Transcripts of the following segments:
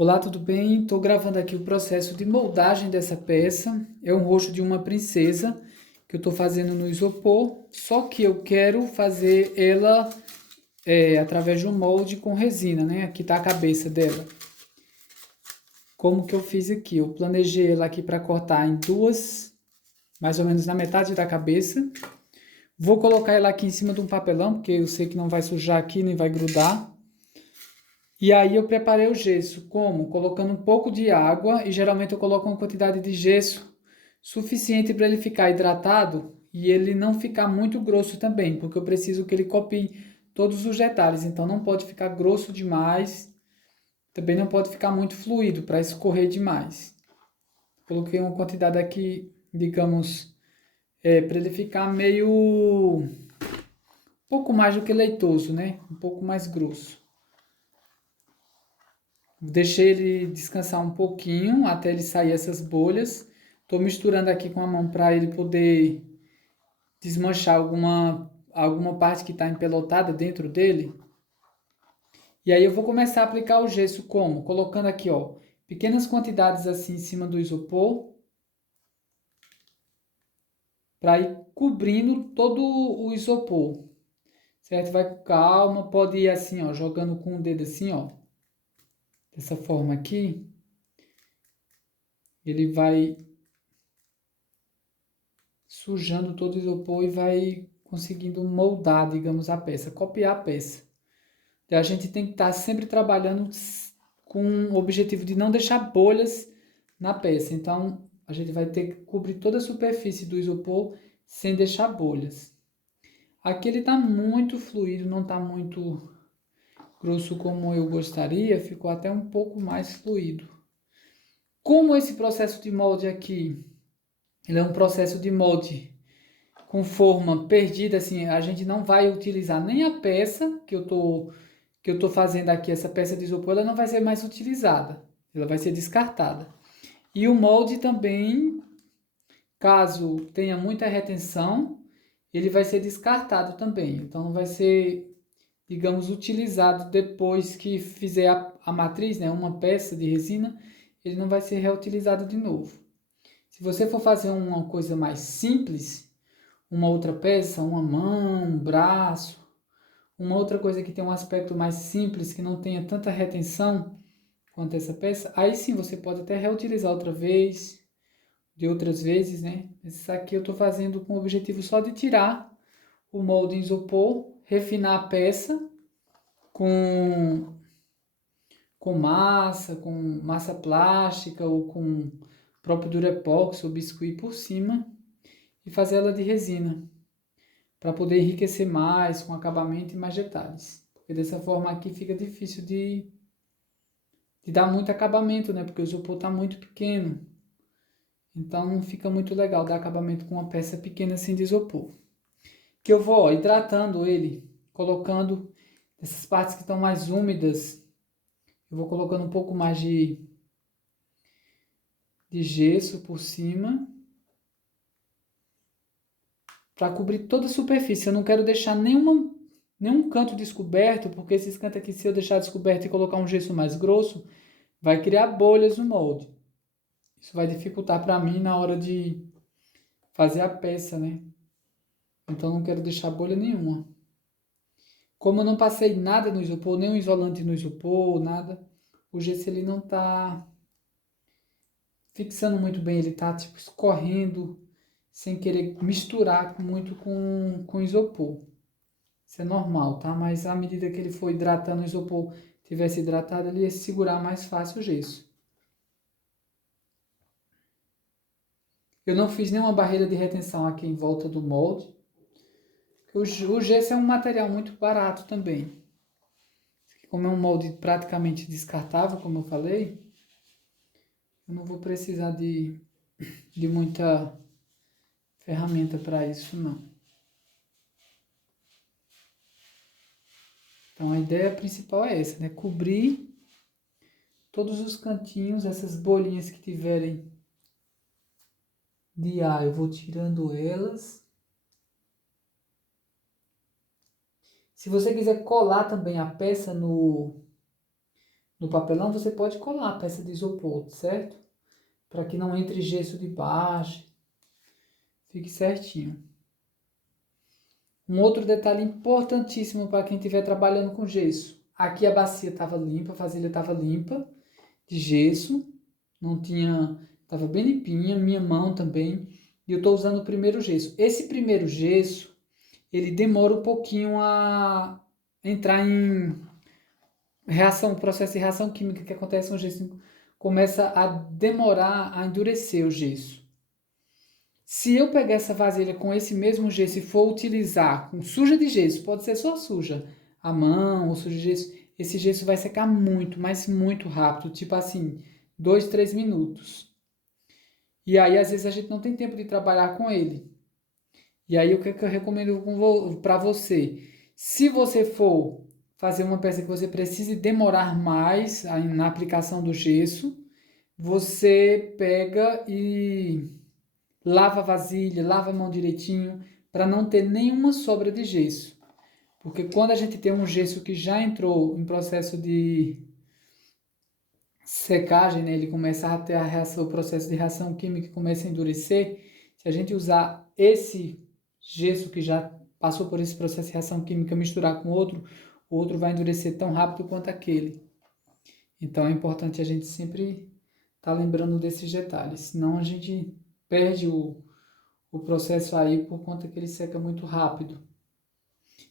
Olá, tudo bem? Estou gravando aqui o processo de moldagem dessa peça. É um rosto de uma princesa que eu estou fazendo no isopor, só que eu quero fazer ela através de um molde com resina, né? Aqui está a cabeça dela. Como que eu fiz aqui? Eu planejei ela aqui para cortar em duas, mais ou menos na metade da cabeça. Vou colocar ela aqui em cima de um papelão, porque eu sei que não vai sujar aqui, nem vai grudar. E aí eu preparei o gesso, como? Colocando um pouco de água e geralmente eu coloco uma quantidade de gesso suficiente para ele ficar hidratado e ele não ficar muito grosso também, porque eu preciso que ele copie todos os detalhes, então não pode ficar grosso demais, também não pode ficar muito fluido para escorrer demais. Coloquei uma quantidade aqui, digamos, para ele ficar meio um pouco mais do que leitoso, né? Um pouco mais grosso. Deixei ele descansar um pouquinho até ele sair essas bolhas. Estou misturando aqui com a mão para ele poder desmanchar alguma parte que está empelotada dentro dele. E aí eu vou começar a aplicar o gesso como? Colocando aqui, ó, pequenas quantidades assim em cima do isopor para ir cobrindo todo o isopor. Certo? Vai com calma, pode ir assim, ó, jogando com o dedo assim, ó, dessa forma aqui. Ele vai sujando todo o isopor e vai conseguindo moldar, digamos, a peça, copiar a peça. E a gente tem que estar sempre trabalhando com o objetivo de não deixar bolhas na peça. Então, a gente vai ter que cobrir toda a superfície do isopor sem deixar bolhas. Aqui ele está muito fluido, não está muito grosso como eu gostaria, ficou até um pouco mais fluido. Como esse processo de molde aqui, ele é um processo de molde com forma perdida, assim, a gente não vai utilizar nem a peça que eu tô fazendo aqui, essa peça de isopor, ela não vai ser mais utilizada, ela vai ser descartada. E o molde também, caso tenha muita retenção, ele vai ser descartado também. Então não vai ser, digamos, utilizado depois que fizer a matriz, né, uma peça de resina, ele não vai ser reutilizado de novo. Se você for fazer uma coisa mais simples, uma outra peça, uma mão, um braço, uma outra coisa que tem um aspecto mais simples, que não tenha tanta retenção quanto essa peça, aí sim você pode até reutilizar outra vez, de outras vezes, né? Esse aqui eu estou fazendo com o objetivo só de tirar o molde em isopor, refinar a peça com, com massa plástica ou com próprio Durepox ou biscuit por cima e fazer ela de resina, para poder enriquecer mais com acabamento e mais detalhes. Porque dessa forma aqui fica difícil de dar muito acabamento, né? Porque o isopor está muito pequeno. Então não fica muito legal dar acabamento com uma peça pequena assim de isopor. Que eu vou hidratando ele, colocando essas partes que estão mais úmidas, eu vou colocando um pouco mais de gesso por cima para cobrir toda a superfície. Eu não quero deixar nenhum canto descoberto, porque esses cantos aqui, se eu deixar descoberto e colocar um gesso mais grosso, vai criar bolhas no molde. Isso vai dificultar para mim na hora de fazer a peça, né? Então não quero deixar bolha nenhuma. Como eu não passei nada no isopor, nenhum isolante no isopor, nada, o gesso ele não tá fixando muito bem, ele tá tipo escorrendo sem querer misturar muito com isopor. Isso é normal, tá? Mas à medida que ele for hidratando o isopor, tivesse hidratado, ele ia segurar mais fácil o gesso. Eu não fiz nenhuma barreira de retenção aqui em volta do molde. O gesso é um material muito barato também. Como é um molde praticamente descartável, como eu falei, eu não vou precisar de muita ferramenta para isso, não. Então a ideia principal é essa, né? Cobrir todos os cantinhos, essas bolinhas que tiverem de ar, eu vou tirando elas. Se você quiser colar também a peça No papelão você pode colar a peça de isopor, certo? Para que não entre gesso de baixo, fique certinho. Um outro detalhe importantíssimo para quem estiver trabalhando com gesso. Aqui a bacia estava limpa, a vasilha estava limpa, de gesso, não tinha, estava bem limpinha, minha mão também, e eu estou usando o primeiro gesso. Esse primeiro gesso, ele demora um pouquinho a entrar em reação, o processo de reação química que acontece no gesso, começa a demorar a endurecer o gesso. Se eu pegar essa vasilha com esse mesmo gesso e for utilizar com suja de gesso, pode ser só suja, a mão ou suja de gesso, esse gesso vai secar muito, mas muito rápido, tipo assim, 2, 3 minutos. E aí, às vezes, a gente não tem tempo de trabalhar com ele. E aí, o que eu recomendo para você? Se você for fazer uma peça que você precise demorar mais na aplicação do gesso, você pega e lava a vasilha, lava a mão direitinho, para não ter nenhuma sobra de gesso. Porque quando a gente tem um gesso que já entrou em processo de secagem, né, ele começa a ter a reação, o processo de reação química começa a endurecer. Se a gente usar esse gesso que já passou por esse processo de reação química, misturar com outro, o outro vai endurecer tão rápido quanto aquele. Então é importante a gente sempre estar lembrando desses detalhes, senão a gente perde o processo aí por conta que ele seca muito rápido.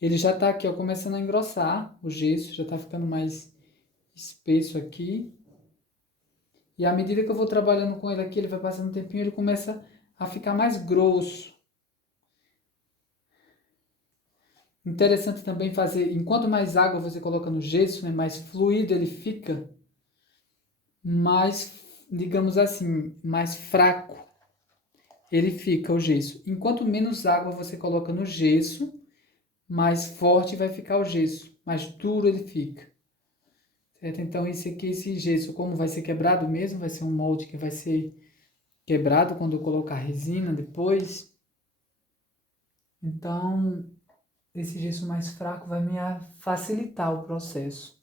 Ele já está aqui, ó, começando a engrossar o gesso, já está ficando mais espesso aqui. E à medida que eu vou trabalhando com ele aqui, ele vai passando um tempinho, ele começa a ficar mais grosso. Interessante também fazer, enquanto mais água você coloca no gesso, né, mais fluido ele fica, mais, digamos assim, mais fraco ele fica o gesso. Enquanto menos água você coloca no gesso, mais forte vai ficar o gesso, mais duro ele fica. Certo? Então esse aqui, esse gesso, como vai ser quebrado mesmo, vai ser um molde que vai ser quebrado quando eu colocar resina depois. Então esse gesso mais fraco vai me facilitar o processo.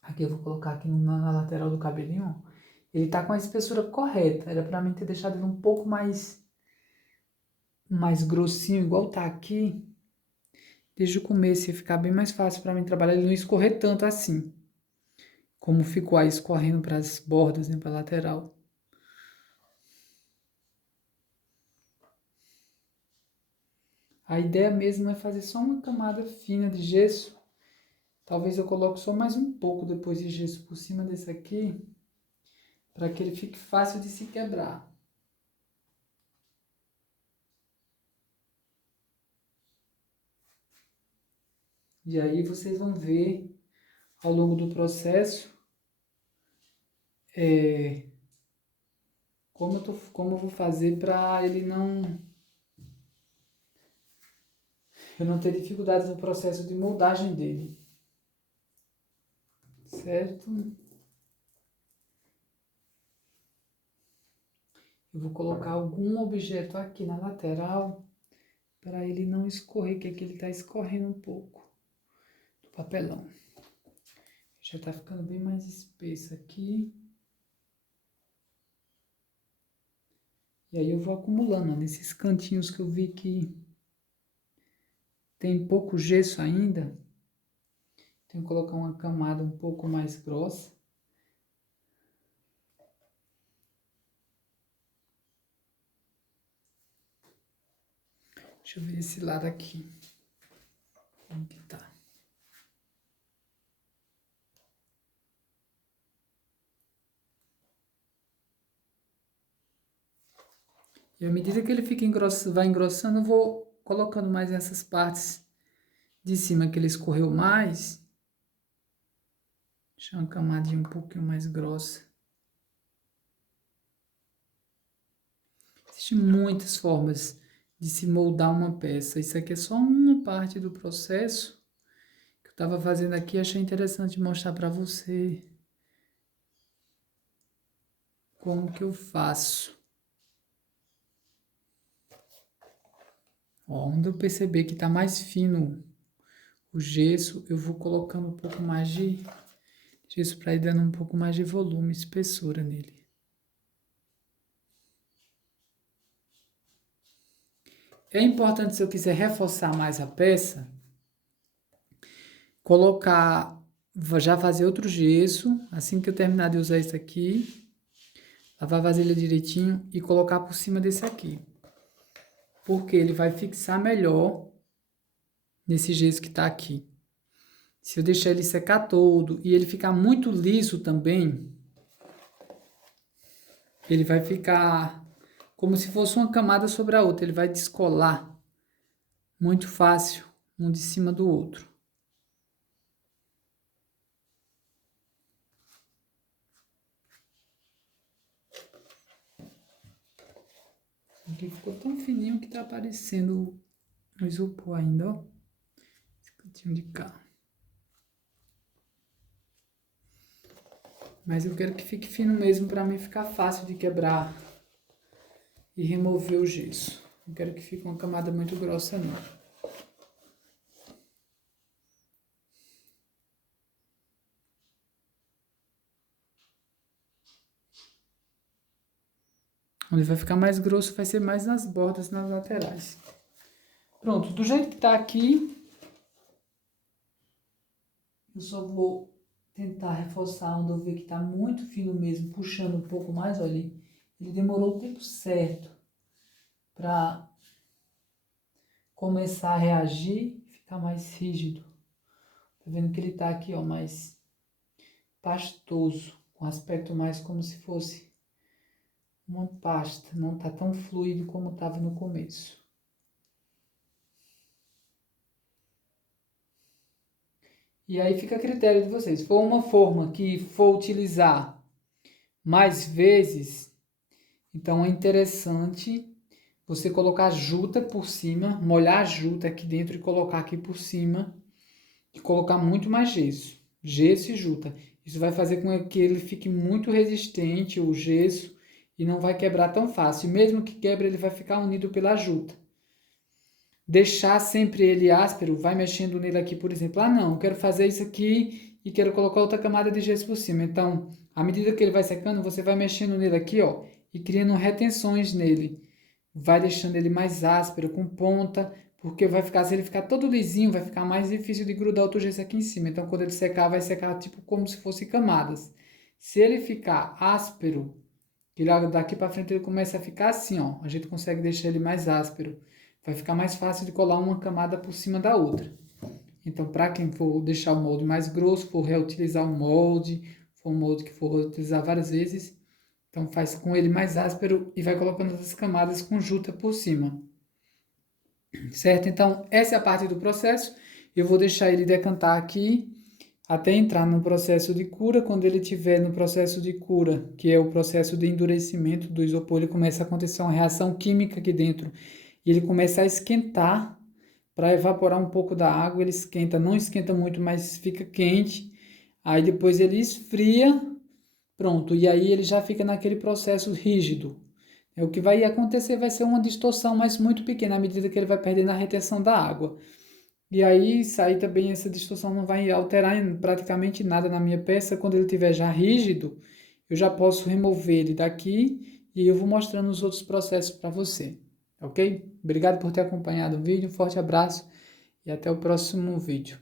Aqui eu vou colocar aqui na lateral do cabelinho, ó. Ele tá com a espessura correta, era para mim ter deixado ele um pouco mais grossinho, igual tá aqui. Desde o começo ia ficar bem mais fácil para mim trabalhar, ele não escorrer tanto assim, como ficou aí escorrendo para as bordas, né, para lateral. A ideia mesmo é fazer só uma camada fina de gesso. Talvez eu coloque só mais um pouco depois de gesso por cima desse aqui, para que ele fique fácil de se quebrar. E aí vocês vão ver ao longo do processo como eu vou fazer para ele eu não ter dificuldades no processo de moldagem dele. Certo? Eu vou colocar algum objeto aqui na lateral para ele não escorrer, que aqui ele está escorrendo um pouco do papelão. Já está ficando bem mais espesso aqui. E aí eu vou acumulando, ó, nesses cantinhos que eu vi que tem pouco gesso ainda. Tenho que colocar uma camada um pouco mais grossa. Deixa eu ver esse lado aqui. Como que tá? E à medida que ele fica vai engrossando, eu vou colocando mais nessas partes de cima que ele escorreu mais. Deixar uma camadinha um pouquinho mais grossa. Existem muitas formas de se moldar uma peça. Isso aqui é só uma parte do processo que eu estava fazendo aqui. Achei interessante mostrar para você como que eu faço. Ó, onde eu perceber que está mais fino o gesso, eu vou colocando um pouco mais de gesso para ir dando um pouco mais de volume, espessura nele. É importante, se eu quiser reforçar mais a peça, colocar, já fazer outro gesso, assim que eu terminar de usar esse aqui, lavar a vasilha direitinho e colocar por cima desse aqui. Porque ele vai fixar melhor nesse gesso que tá aqui. Se eu deixar ele secar todo e ele ficar muito liso também, ele vai ficar como se fosse uma camada sobre a outra. Ele vai descolar muito fácil um de cima do outro. Aqui ficou tão fininho que tá aparecendo o isopor ainda, ó. Esse cantinho de cá. Mas eu quero que fique fino mesmo para mim ficar fácil de quebrar e remover o gesso. Não quero que fique uma camada muito grossa, não. Onde vai ficar mais grosso vai ser mais nas bordas, nas laterais. Pronto, do jeito que tá aqui, eu só vou tentar reforçar onde eu ver que tá muito fino mesmo, puxando um pouco mais, olha, ele demorou o tempo certo para começar a reagir e ficar mais rígido. Tá vendo que ele tá aqui, ó, mais pastoso, com aspecto mais como se fosse uma pasta, não tá tão fluido como tava no começo. E aí fica a critério de vocês. Se for uma forma que for utilizar mais vezes, então é interessante você colocar juta por cima, molhar a juta aqui dentro e colocar aqui por cima e colocar muito mais gesso. Gesso e juta. Isso vai fazer com que ele fique muito resistente, o gesso, e não vai quebrar tão fácil. E mesmo que quebre, ele vai ficar unido pela juta. Deixar sempre ele áspero, vai mexendo nele aqui, por exemplo. Ah, não, eu quero fazer isso aqui e quero colocar outra camada de gesso por cima. Então, à medida que ele vai secando, você vai mexendo nele aqui, ó, e criando retenções nele. Vai deixando ele mais áspero, com ponta, porque vai ficar, se ele ficar todo lisinho, vai ficar mais difícil de grudar outro gesso aqui em cima. Então, quando ele secar, vai secar tipo como se fosse camadas. Se ele ficar áspero, que daqui para frente ele começa a ficar assim, ó, a gente consegue deixar ele mais áspero. Vai ficar mais fácil de colar uma camada por cima da outra. Então, para quem for deixar o molde mais grosso, for reutilizar o molde, for um molde que for utilizar várias vezes, então faz com ele mais áspero e vai colocando as camadas com juta por cima. Certo? Então, essa é a parte do processo. Eu vou deixar ele decantar aqui até entrar no processo de cura. Quando ele estiver no processo de cura, que é o processo de endurecimento do isopor, ele começa a acontecer uma reação química aqui dentro. E ele começa a esquentar para evaporar um pouco da água. Ele esquenta, não esquenta muito, mas fica quente. Aí depois ele esfria, pronto. E aí ele já fica naquele processo rígido. O que vai acontecer vai ser uma distorção, mas muito pequena, à medida que ele vai perdendo a retenção da água. E aí, sair também essa distorção não vai alterar em praticamente nada na minha peça. Quando ele estiver já rígido, eu já posso remover ele daqui e eu vou mostrando os outros processos para você. Ok? Obrigado por ter acompanhado o vídeo, um forte abraço e até o próximo vídeo.